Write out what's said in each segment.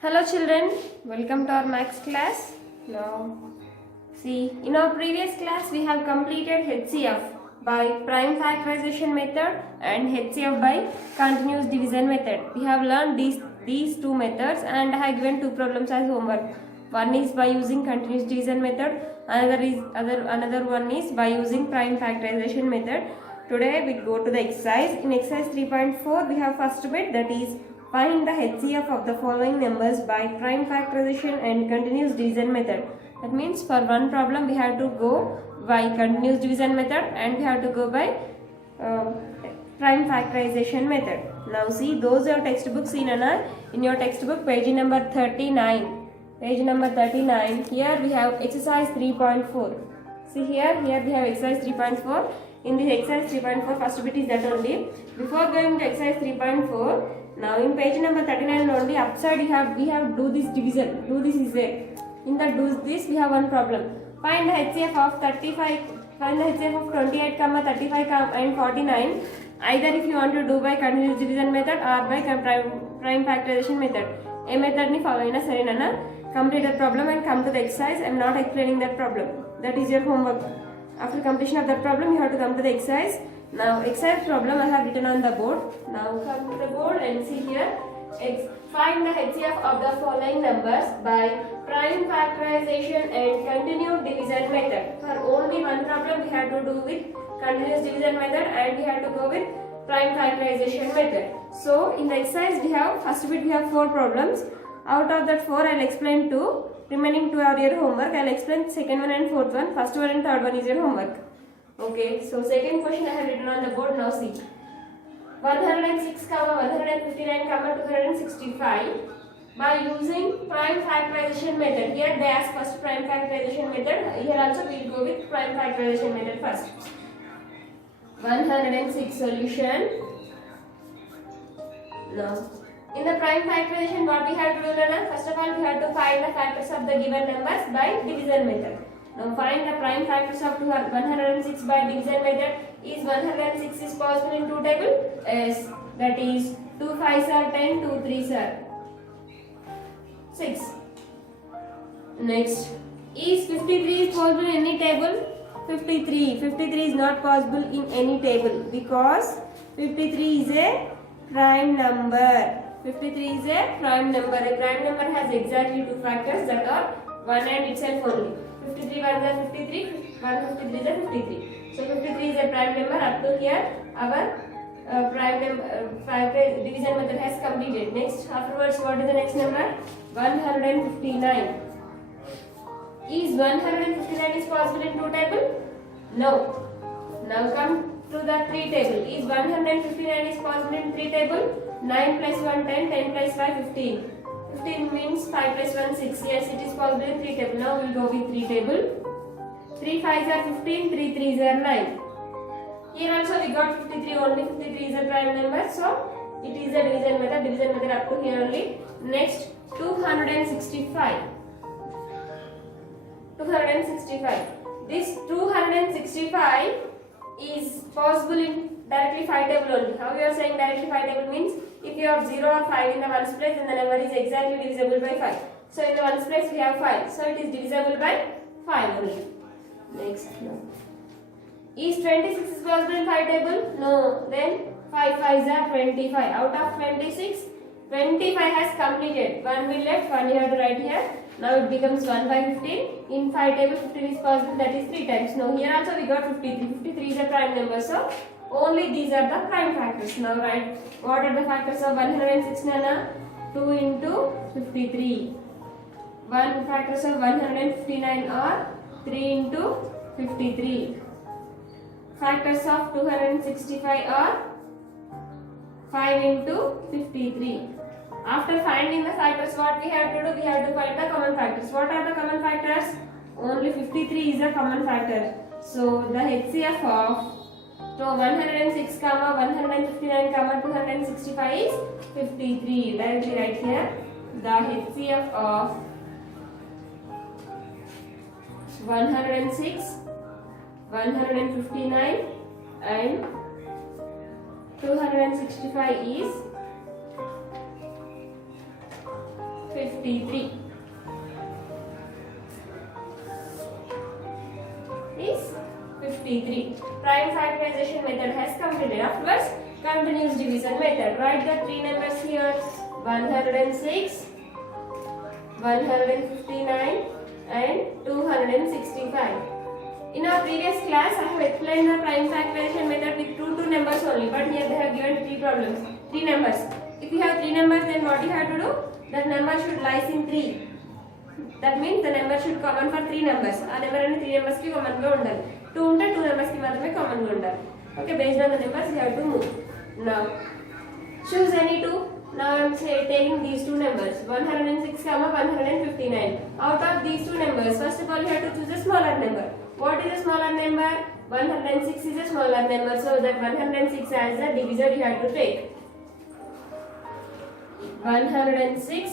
Hello children, welcome to our maths class. Now, see, in our previous class we have completed HCF by prime factorization method and HCF by continuous division method. We have learned these two methods and I have given two problems as homework. One is by using continuous division method, another one is by using prime factorization method. Today we go to the exercise. In exercise 3.4 we have first bit, that is find the HCF of the following numbers by prime factorization and continuous division method. That means for one problem we have to go by continuous division method and we have to go by prime factorization method. Now see, those are textbooks in your textbook page number 39. Page number 39. Here we have exercise 3.4. See here we have exercise 3.4. In this exercise 3.4, first bit is that only. Before going to exercise 3.4, now in page number 39 only, upside we have do this division. Do this is a. In that do this we have one problem. Find the HCF of 35. Find the HCF of 28, 35, and 49. Either if you want to do by continuous division method or by prime factorization method. A method ni follow ina sarena. Complete the problem and come to the exercise. I am not explaining that problem. That is your homework. After completion of that problem, you have to come to the exercise. Now, exercise problem I have written on the board. Now, come to the board and see here. Find the HCF of the following numbers by prime factorization and continued division method. For only one problem, we have to do with continuous division method and we have to go with prime factorization method. So, in the exercise, we have first bit we have 4 problems. Out of that 4, I will explain 2. Remaining 2 are your homework. I will explain second one and fourth one. First one and third one is your homework. Okay, so second question I have written on the board. Now see. 106, 159, 265 by using prime factorization method. Here they ask first prime factorization method. Here also we will go with prime factorization method first. 106 solution. Now, in the prime factorization, what we have to do now? First of all, we have to find the factors of the given numbers by division method. Now, find the prime factors of 106 by division method. Is 106 is possible in 2 tables? Yes, that is 2 5s are 10, 2 3s are 6. Next, is 53 is possible in any table? 53 is not possible in any table because 53 is a prime number. 53 is a prime number. A prime number has exactly 2 factors, that are 1 and itself only. 53 ones are 53, 153 is a 53. So 53 is a prime number. Up to here, our division method has completed. Next, afterwards, what is the next number? 159. Is 159 is possible in 2 tables? No. Now come to the 3 table. Is 159 is possible in 3 tables? 9 plus 1 10, 10 plus 5 15. 15 means 5 plus 1 6. Yes, it is possible in 3 table. Now we will go with 3 table. 3 5s are 15, 3 3s are 9. Here also we got 53, only 53 is a prime number. So it is a division method up to here only. Next, 265. 265. This 265 is possible in directly 5 table only. How you are saying directly 5 table means if you have 0 or 5 in the ones place, then the number is exactly divisible by 5. So in the ones place we have 5. So it is divisible by 5 only. Next. Is 26 is possible in 5 table? No. Then 5 5s are 25. Out of 26, 25 has completed. 1 will left, 1 you have to write here. Now it becomes 1 by 15. In 5 table 15 is possible, that is 3 times. Now here also we got 53. 53 is a prime number. So only these are the prime factors. Now write what are the factors of 106 Nana? 2 into 53. 1 factors of 159 are 3 into 53. Factors of 265 are 5 into 53. After finding the factors, what we have to do? We have to find the common factors. What are the common factors? Only 53 is a common factor. So the HCF of 106, 159, 265 is 53. Directly write here. The HCF of 106, 159 and 265 is 53 is 53. Prime factorization method has completed. Afterwards, continuous division method. Write the three numbers here: 106, 159 and 265. In our previous class, I have explained the prime factorization method with two numbers only, but here they have given three numbers. If you have three numbers, then what you have to do? That number should lies in 3. That means the number should common for 3 numbers. A number and 3 numbers ki common ga undali. 2 unte 2 numbers ki matrame common ga undali. Okay, based on the numbers you have to move. Now choose any two. Now I am taking these two numbers, 106, 159. Out of these two numbers, first of all you have to choose a smaller number. What is a smaller number? 106 is a smaller number, so that 106 as a divisor you have to take. 106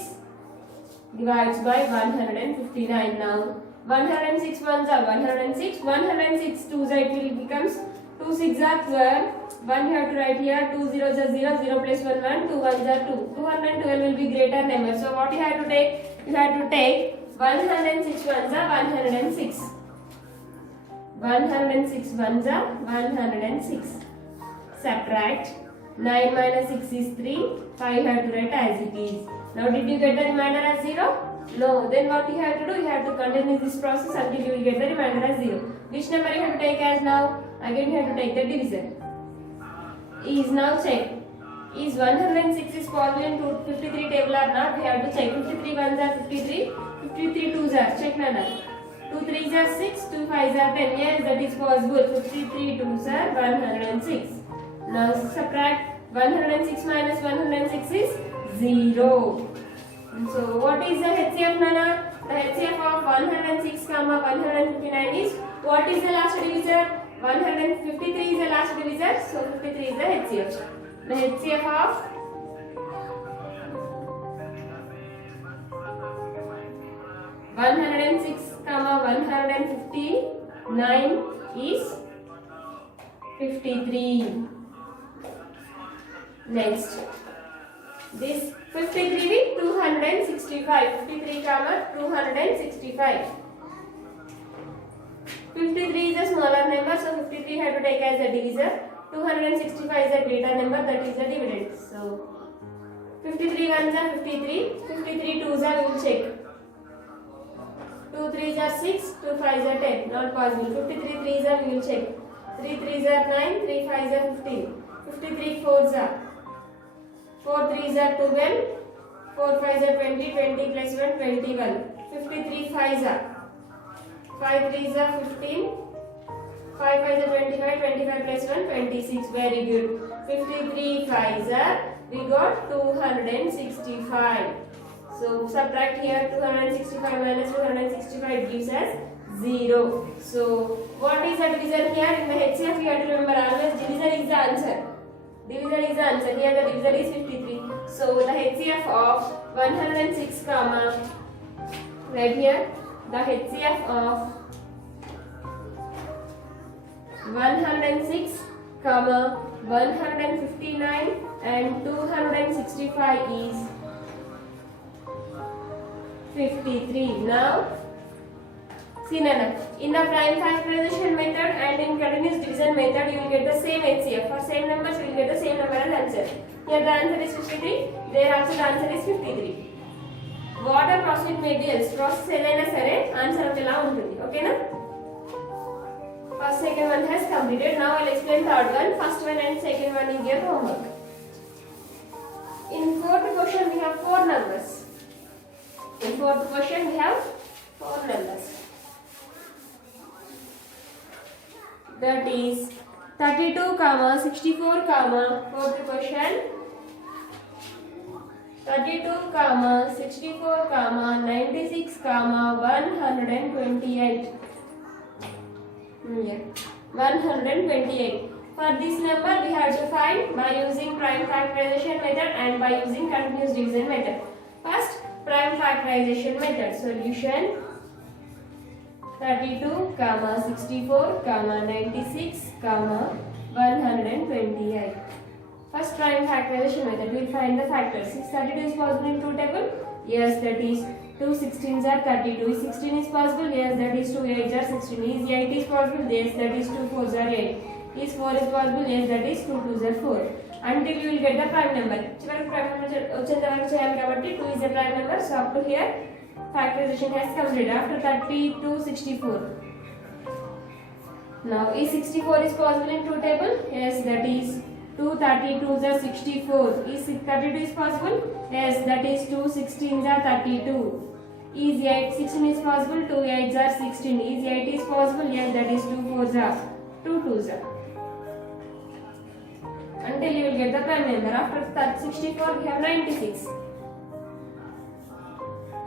divides by 159. Now 106 ones are 106, 106 twos are, it will becomes 2 6 are 12. 1 you have to write here, 2 zeros are 0, 0 plus 1 1, 2 ones are 2. 212 will be greater number. So what you have to take? You have to take 106 ones are 106. 106 ones are 106. Subtract 9 minus 6 is 3. 5 you have to write as it is. Now did you get the remainder as 0? No. Then what you have to do? You have to continue this process until you will get the remainder as 0. Which number you have to take as now? Again you have to take the division. Is now check. Is 106 is possible in 53 table or not? We have to check. 53 ones are 53. 53 twos are. Check Nana. 2 3s are 6. 2 5s are 10. Yes, that is possible. 53 twos are 106. Now subtract 106 minus 106 is 0. So what is the HCF, Nana? The HCF of 106, 159 is, what is the last divisor? 153 is the last divisor, so 53 is the HCF. The HCF of 106, 159 is 53. Next, this 53 with 265. 53 comma 265. 53 is a smaller number, so 53 have to take as a divisor. 265 is a greater number, that is the dividend. So 53 ones are 53. 53 twos are, we will check. 2 3s are 6. 2 5s are 10. Not possible. 53 3s are, we will check. 3 3s are 9. 3 5s are 15. 53 4s are 4 3s are 12, 4 5s are 20, 20 plus 1, 21. 53 5s are 5 3s are 15, 5 5s are 25, 25 plus 1, 26. Very good. 53 5s are, we got 265. So subtract here, 265 minus 265 gives us 0. So what is the division here? In the HCF you have to remember always division is the answer. Division is the answer. Here the divisor is 53. So the HCF of 106 comma, right here, the HCF of 106 comma 159 and 265 is 53. Now see Nana, in the prime factorization method and in continuous division method you will get the same HCF. For same numbers you will get the same number as answer. Here the answer is 53, there also the answer is 53. What a process it may be else. Process edaina sare answer okela untundi. Okay na? First second one has completed. Now I will explain third one. First one and second one in your homework. In fourth question we have 4 numbers. In fourth question we have 4 numbers. That is 32 comma 64 comma, fourth question, 32 comma 64 comma 96 comma 128. 128. For this number we have to find by using prime factorization method and by using continuous division method. First, prime factorization method. Solution: 32 comma 64 comma 96 comma 128. First prime factorization method, we will find the factors. 632 is possible in 2 tables, Yes, that is 2 16s are 32. Is 16 is possible? Yes, that is 2 8s are 16. Is 8 is possible? Yes, that is 2 4s are 8. Is 4 is possible? Yes, that is 2 2s are 4. Until you will get the prime number. చివరికి prime number వచ్చేంత వరకు చేయాలి కాబట్టి 2 is a prime number. So up to here factorization has completed. After 32 64. Now is 64 is possible in two table? Yes, that is 2 32s are 64. Is 32 is possible? Yes, that is 2 16s are 32. Is 8 16 is possible? 2 8s are 16. Is 8 is possible? Yes, that is 2 4s are 2 2s are. Until you will get the prime number. After 64 we have 96.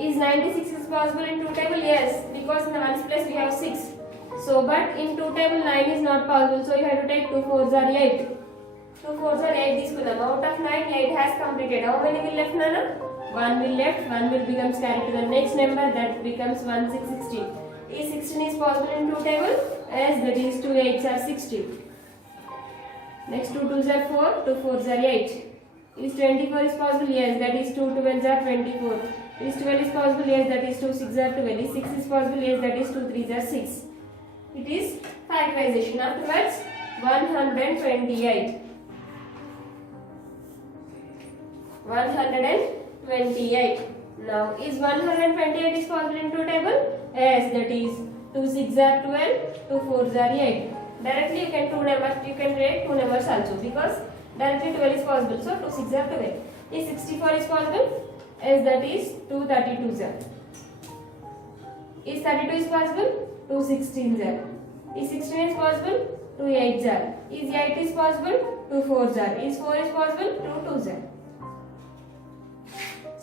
Is 96 is possible in two table? Yes, because in the ones place we have 6. So but in two table 9 is not possible. So you have to take 2 4s are 8. 2 4s are 8 తీసుకున్నాం. Out of 9, 8 has completed. How many will left, Nana? 1 will left. 1 will becomes carried to the next number. That becomes 1 6 16. Is 16 is possible in two table? Yes, that is 2 8s are 16. Next 2 2s are 4. 2 4s are 8. Is 24 is possible? Yes, that is 2 12s are 24. Is 12 is possible? Yes, that is 2 6s are 12. Is 6 is possible? Yes, that is 2 3s are 6. It is factorization. Afterwards 128. 128. Now is 128 is possible in two table? Yes, that is 2 6 are 12, 2 4s are 8. Directly you can you can write two numbers also because directly 12 is possible. So 2 6 are 12. Is 64 is possible? Yes, that is 2 32s are. Is 32 is possible? 2 16s are. Is 16 is possible? 2 8s are. Is 8 is possible? 2 4s are. Is 4 is possible? 2 2s are.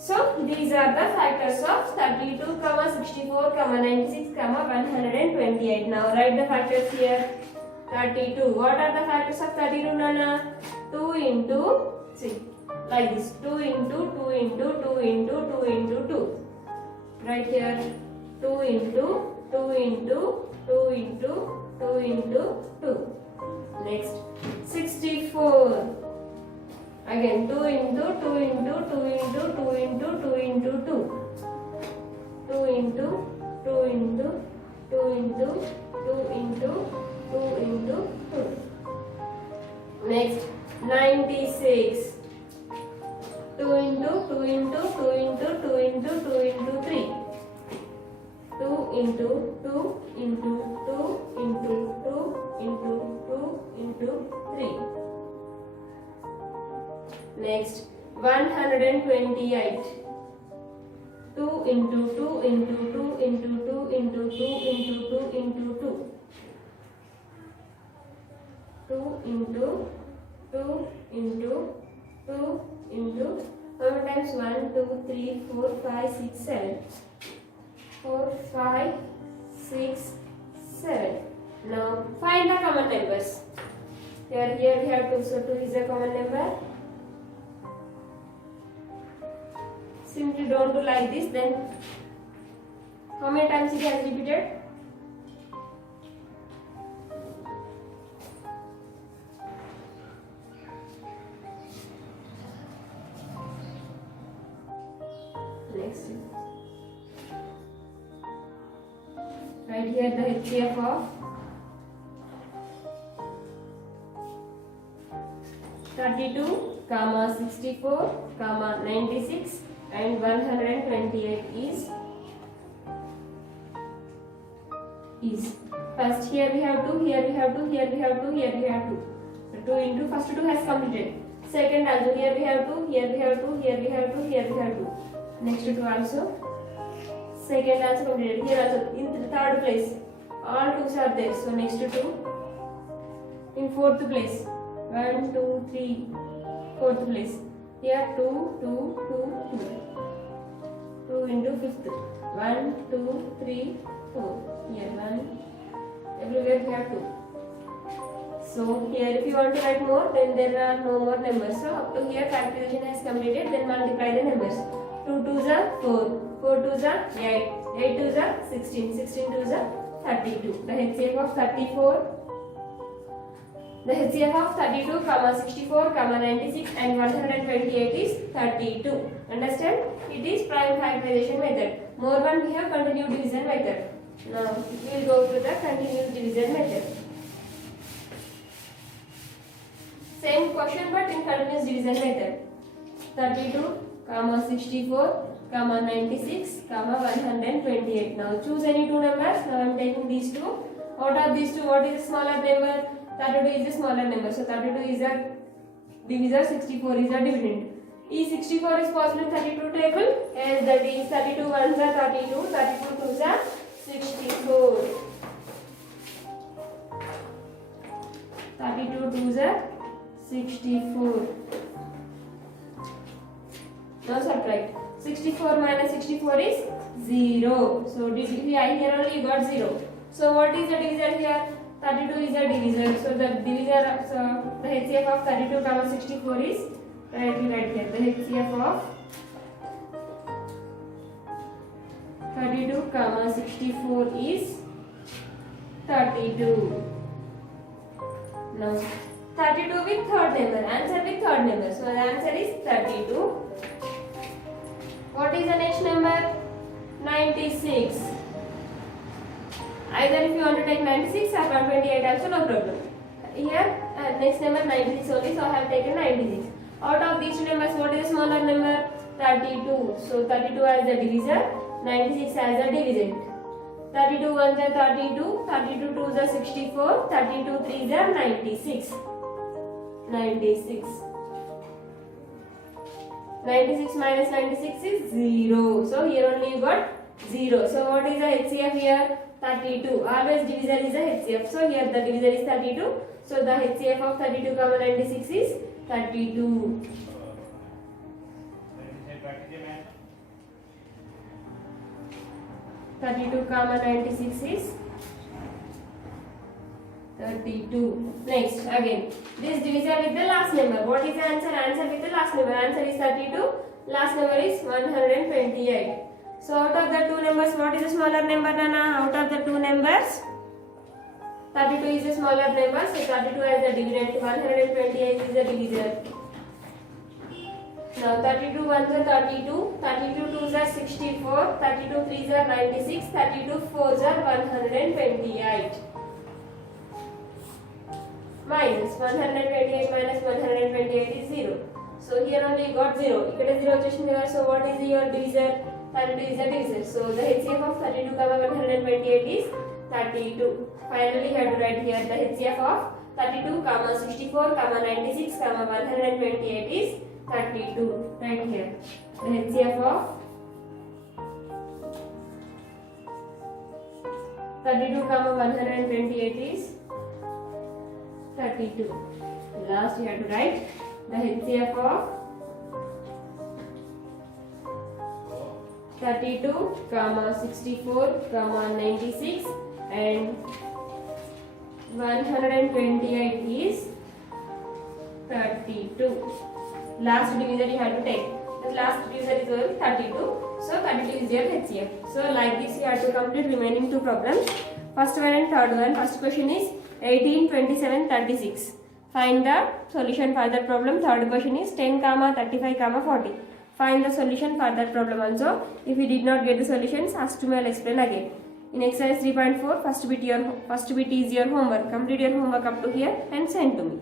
So these are the factors of 32, 64, 96, 128. Now write the factors here. 32. What are the factors of 32, Nana? 2 into, see, like this. 2 into 2 into 2 into 2 into 2. Right here. 2 into 2 into 2 into 2 into 2. Next. 64. Again 2 into 2 into 2 into 2 into 2 into 2. 2 into 2 into 2 into 2 into 2 into 2. Next 96. 2 into 2 into 2 into 2 into 2 into 3. 2 into 2 into 2 into 2 into 2 into 3. Next 128. 2 into 2 into 2 into 2 into 2 into 2 into 2. 2 into 2 into 2 into how many times? 1 2 3 4 5 6 7. 4 5 6 7. Now find the common numbers. Here we have 2, so 2 is a common number. Simply don't do like this. Then how many times it has repeated? Next, right here the HCF of 32, 64, 96 and 128 is first here we have 2, here we have 2, here we have 2, here we have 2. So 2 into first 2 has completed. Second also here we have 2, here we have 2, here we have 2, here we have 2. Next 2 also. Second also completed. Here also in the third place. All 2's are there. So next 2. In fourth place. 1, 2, 3. Fourth place. Here 2, 2, 2, 2. 2 into fifth. 1, 2, 3, 4. Here 1. Everywhere we have 2. So here if you want to write more, then there are no more numbers. So up to here factorization has completed. Then multiply the numbers. 2 2s are 4. 4 2s are 8. 8 2s are 16. 16 2s are 32. The HCF of 34, The HCF of 32, 64, 96 and 128 is 32. Understand? It is prime factorization method. More one we have continued division method. Now we will go to the continuous division method. Same question but in continuous division method. 32, 64, 96, 128. Now choose any two numbers. Now I am taking these two. Out of these two, what is the smaller number? 32 is a smaller number. So 32 is a divisor, 64 is a dividend. Is 64 is possible in 32 table? Yes, that is 32 ones are 32, 32 twos are 64. 32 twos are 64. Now subtract. 64 minus 64 is 0. So here only you got 0. So what is the divisor here? 32 is a divisor. So the divisor, so the HCF of 32, 64 is right here. The HCF of 32, 64 is 32. Now 32 with third number. Answer with third number. So the answer is 32. What is the next number? 96. Either if you want to take 96 or 128 also no problem. Here next number 96 only, so I have taken 96. Out of these two numbers, what is the smaller number? 32. So 32 as the divisor, 96 as the dividend. 32 ones are 32, 32 twos are 64, 32 threes are 96. 96. 96 minus 96 is 0. So here only you got 0. So what is the HCF here? 32. Always divisor is a HCF. So here the divisor is 32. So the HCF of 32, 96 is 32. 32, 96 is 32. Next again. This divisor with the last number. What is the answer? Answer with the last number. Answer is 32. Last number is 128. So out of the two numbers, what is the smaller number, Nana? Out of the two numbers, 32 is a smaller number. So 32 as the dividend, 128 is the divisor. Now 32 ones are 32, 32 twos are 64, 32 threes are 96, 32 fours are 128. Minus 128 minus 128 is 0. So here only you got 0. Ikkada 0 వచ్చేసింది కదా. So what is your divisor? 32 is a divisor. So the HCF of 32, 128 is 32. Finally you have to write here the HCF of 32, 64, 96, 128 is 32. Right here. The HCF of 32, 128 is 32. Last you have to write the HCF of 32, 64, 96 and 128 is 32. Last divisor you have to take. The last divisor is only 32. So 32 is your HCF. So like this you have to complete remaining two problems. First one and third one. First question is 18, 27, 36. Find the solution for that problem. Third question is 10, 35, 40. Find the solution for that problem also. If you did not get the solutions, ask to me, I'll explain again. In exercise 3.4, first bit is your homework. Complete your homework up to here and send to me.